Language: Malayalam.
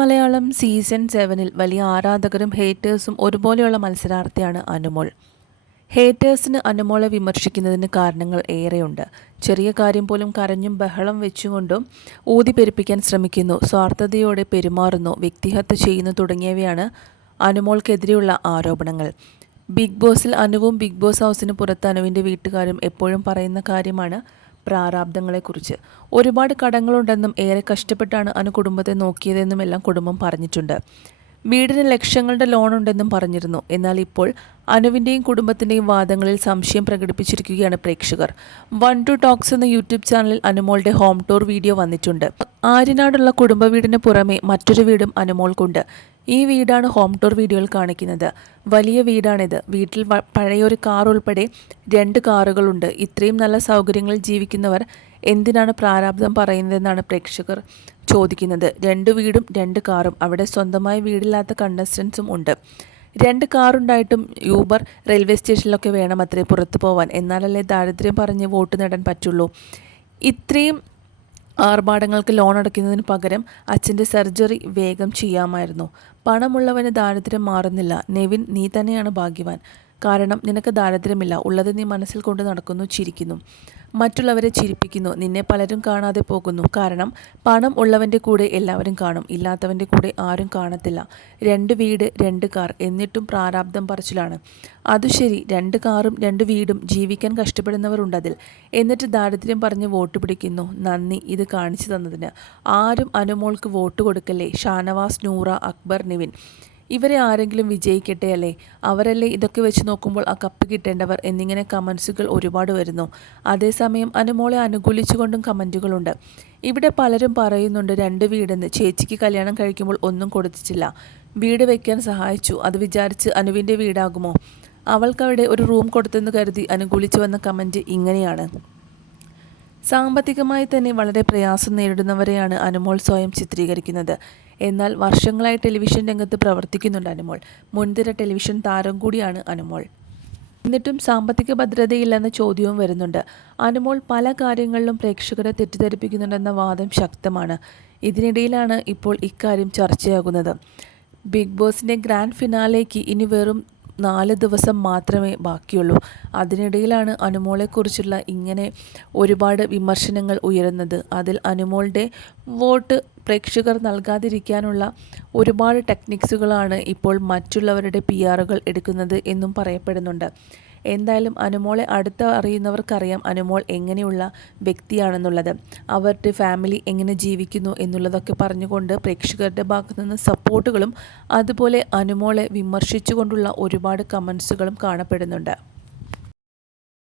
മലയാളം സീസൺ 7-ൽ വലിയ ആരാധകരും ഹേറ്റേഴ്സും ഒരുപോലെയുള്ള മത്സരാർത്ഥിയാണ് അനുമോൾ. ഹേറ്റേഴ്സിന് അനുമോളെ വിമർശിക്കുന്നതിന് കാരണങ്ങൾ ഏറെയുണ്ട്. ചെറിയ കാര്യം പോലും കരഞ്ഞും ബഹളം വെച്ചുകൊണ്ടും ഊതിപ്പെരുപ്പിക്കാൻ ശ്രമിക്കുന്നു, സ്വാർത്ഥതയോടെ പെരുമാറുന്നു, വ്യക്തിഹത്യ ചെയ്യുന്നു തുടങ്ങിയവയാണ് അനുമോൾക്കെതിരെയുള്ള ആരോപണങ്ങൾ. ബിഗ് ബോസിൽ അനുവും ബിഗ് ബോസ് ഹൗസിന് പുറത്ത് അനുവിൻ്റെ വീട്ടുകാരും എപ്പോഴും പറയുന്ന കാര്യമാണ് പ്രാരാബ്ദങ്ങളെക്കുറിച്ച്. ഒരുപാട് കടങ്ങളുണ്ടെന്നും ഏറെ കഷ്ടപ്പെട്ടാണ് അനു കുടുംബത്തെ നോക്കിയതെന്നുമെല്ലാം കുടുംബം പറഞ്ഞിട്ടുണ്ട്. വീടിന് ലക്ഷങ്ങളുടെ ലോണുണ്ടെന്നും പറഞ്ഞിരുന്നു. എന്നാൽ ഇപ്പോൾ അനുവിൻ്റെയും കുടുംബത്തിൻ്റെയും വാദങ്ങളിൽ സംശയം പ്രകടിപ്പിച്ചിരിക്കുകയാണ് പ്രേക്ഷകർ. 1-2 ടോക്സ് എന്ന യൂട്യൂബ് ചാനലിൽ അനുമോളുടെ ഹോം ടൂർ വീഡിയോ വന്നിട്ടുണ്ട്. ആര്യനാടുള്ള കുടുംബ വീടിന് പുറമെ മറ്റൊരു വീടും അനുമോൾക്കുണ്ട്. ഈ വീടാണ് ഹോം ടൂർ വീഡിയോയിൽ കാണിക്കുന്നത്. വലിയ വീടാണിത്. വീട്ടിൽ പഴയൊരു കാർ ഉൾപ്പെടെ 2 കാറുകളുണ്ട്. ഇത്രയും നല്ല സൗകര്യങ്ങളിൽ ജീവിക്കുന്നവർ എന്തിനാണ് പ്രാരാബ്ദം പറയുന്നതെന്നാണ് പ്രേക്ഷകർ ചോദിക്കുന്നത്. 2 വീടും 2 കാറും. അവിടെ സ്വന്തമായി വീടില്ലാത്ത കണ്ടസ്റ്റൻസും ഉണ്ട്. 2 കാറുണ്ടായിട്ടും യൂബർ റെയിൽവേ സ്റ്റേഷനിലൊക്കെ വേണമത്രേ പുറത്തു പോവാൻ. എന്നാലല്ലേ ദാരിദ്ര്യം പറഞ്ഞ് വോട്ട് നേടാൻ പറ്റുള്ളൂ. ഇത്രയും ആർഭാടങ്ങൾക്ക് ലോൺ അടയ്ക്കുന്നതിന് പകരം അച്ഛൻ്റെ സർജറി വേഗം ചെയ്യാമായിരുന്നു. പണമുള്ളവന് ദാരിദ്ര്യം മാറുന്നില്ല. നെവിൻ, നീ തന്നെയാണ് ഭാഗ്യവാൻ. കാരണം നിനക്ക് ദാരിദ്ര്യമില്ല. ഉള്ളത് നീ മനസ്സിൽ കൊണ്ട് നടക്കുന്നു, ചിരിക്കുന്നു, മറ്റുള്ളവരെ ചിരിപ്പിക്കുന്നു. നിന്നെ പലരും കാണാതെ പോകുന്നു. കാരണം പണം ഉള്ളവൻ്റെ കൂടെ എല്ലാവരും കാണും, ഇല്ലാത്തവൻ്റെ കൂടെ ആരും കാണത്തില്ല. 2 വീട് 2 കാർ, എന്നിട്ടും പ്രാരാബ്ദം പറച്ചിലാണ്. അതു ശരി, 2 കാറും 2 വീടും, ജീവിക്കാൻ കഷ്ടപ്പെടുന്നവരുണ്ടതിൽ. എന്നിട്ട് ദാരിദ്ര്യം പറഞ്ഞ് വോട്ട് പിടിക്കുന്നു. നന്ദി ഇത് കാണിച്ചു തന്നതിന്. ആരും അനുമോൾക്ക് വോട്ട് കൊടുക്കല്ലേ. ഷാനവാസ്, നൂറ, അക്ബർ, നിവിൻ, ഇവരെ ആരെങ്കിലും വിജയിക്കട്ടെ അല്ലേ. അവരല്ലേ ഇതൊക്കെ വെച്ച് നോക്കുമ്പോൾ ആ കപ്പ് കിട്ടേണ്ടവർ എന്നിങ്ങനെ കമൻസുകൾ ഒരുപാട് വരുന്നു. അതേസമയം അനുമോളെ അനുകൂലിച്ചുകൊണ്ടും കമൻറ്റുകളുണ്ട്. ഇവിടെ പലരും പറയുന്നുണ്ട് 2 വീടെന്ന്. ചേച്ചിക്ക് കല്യാണം കഴിക്കുമ്പോൾ ഒന്നും കൊടുത്തിട്ടില്ല, വീട് വയ്ക്കാൻ സഹായിച്ചു. അത് വിചാരിച്ച് അനുവിൻ്റെ വീടാകുമോ? അവൾക്കവിടെ ഒരു റൂം കൊടുത്തെന്ന് കരുതി അനുകൂലിച്ചു വന്ന കമൻറ്റ് ഇങ്ങനെയാണ്. സാമ്പത്തികമായി തന്നെ വളരെ പ്രയാസം നേരിടുന്നവരെയാണ് അനുമോൾ സ്വയം ചിത്രീകരിക്കുന്നത്. എന്നാൽ വർഷങ്ങളായി ടെലിവിഷൻ രംഗത്ത് പ്രവർത്തിക്കുന്നുണ്ട് അനുമോൾ. മുൻനിര ടെലിവിഷൻ താരം കൂടിയാണ് അനുമോൾ. എന്നിട്ടും സാമ്പത്തിക ഭദ്രതയില്ലെന്ന ചോദ്യവും വരുന്നുണ്ട്. അനുമോൾ പല കാര്യങ്ങളിലും പ്രേക്ഷകരെ തെറ്റിദ്ധരിപ്പിക്കുന്നുണ്ടെന്ന വാദം ശക്തമാണ്. ഇതിനിടയിലാണ് ഇപ്പോൾ ഇക്കാര്യം ചർച്ചയാകുന്നത്. ബിഗ് ബോസിൻ്റെ ഗ്രാൻഡ് ഫിനാലേക്ക് ഇനി വെറും 4 ദിവസം മാത്രമേ ബാക്കിയുള്ളൂ. അതിനിടയിലാണ് അനുമോളെക്കുറിച്ചുള്ള ഇങ്ങനെ ഒരുപാട് വിമർശനങ്ങൾ ഉയരുന്നത്. അതിൽ അനുമോളുടെ വോട്ട് പ്രേക്ഷകർ നൽകാതിരിക്കാനുള്ള ഒരുപാട് ടെക്നിക്സുകളാണ് ഇപ്പോൾ മറ്റുള്ളവരുടെ PR എടുക്കുന്നത് എന്നും പറയപ്പെടുന്നുണ്ട്. എന്തായാലും അനുമോളെ അറിയുന്നവർക്കറിയാം അനുമോൾ എങ്ങനെയുള്ള വ്യക്തിയാണെന്നുള്ളത്. അവരുടെ ഫാമിലി എങ്ങനെ ജീവിക്കുന്നു എന്നുള്ളതൊക്കെ പറഞ്ഞുകൊണ്ട് പ്രേക്ഷകരുടെ ഭാഗത്തു നിന്ന് സപ്പോർട്ടുകളും അതുപോലെ അനുമോളെ വിമർശിച്ചുകൊണ്ടുള്ള ഒരുപാട് കമൻസുകളും കാണപ്പെടുന്നുണ്ട്.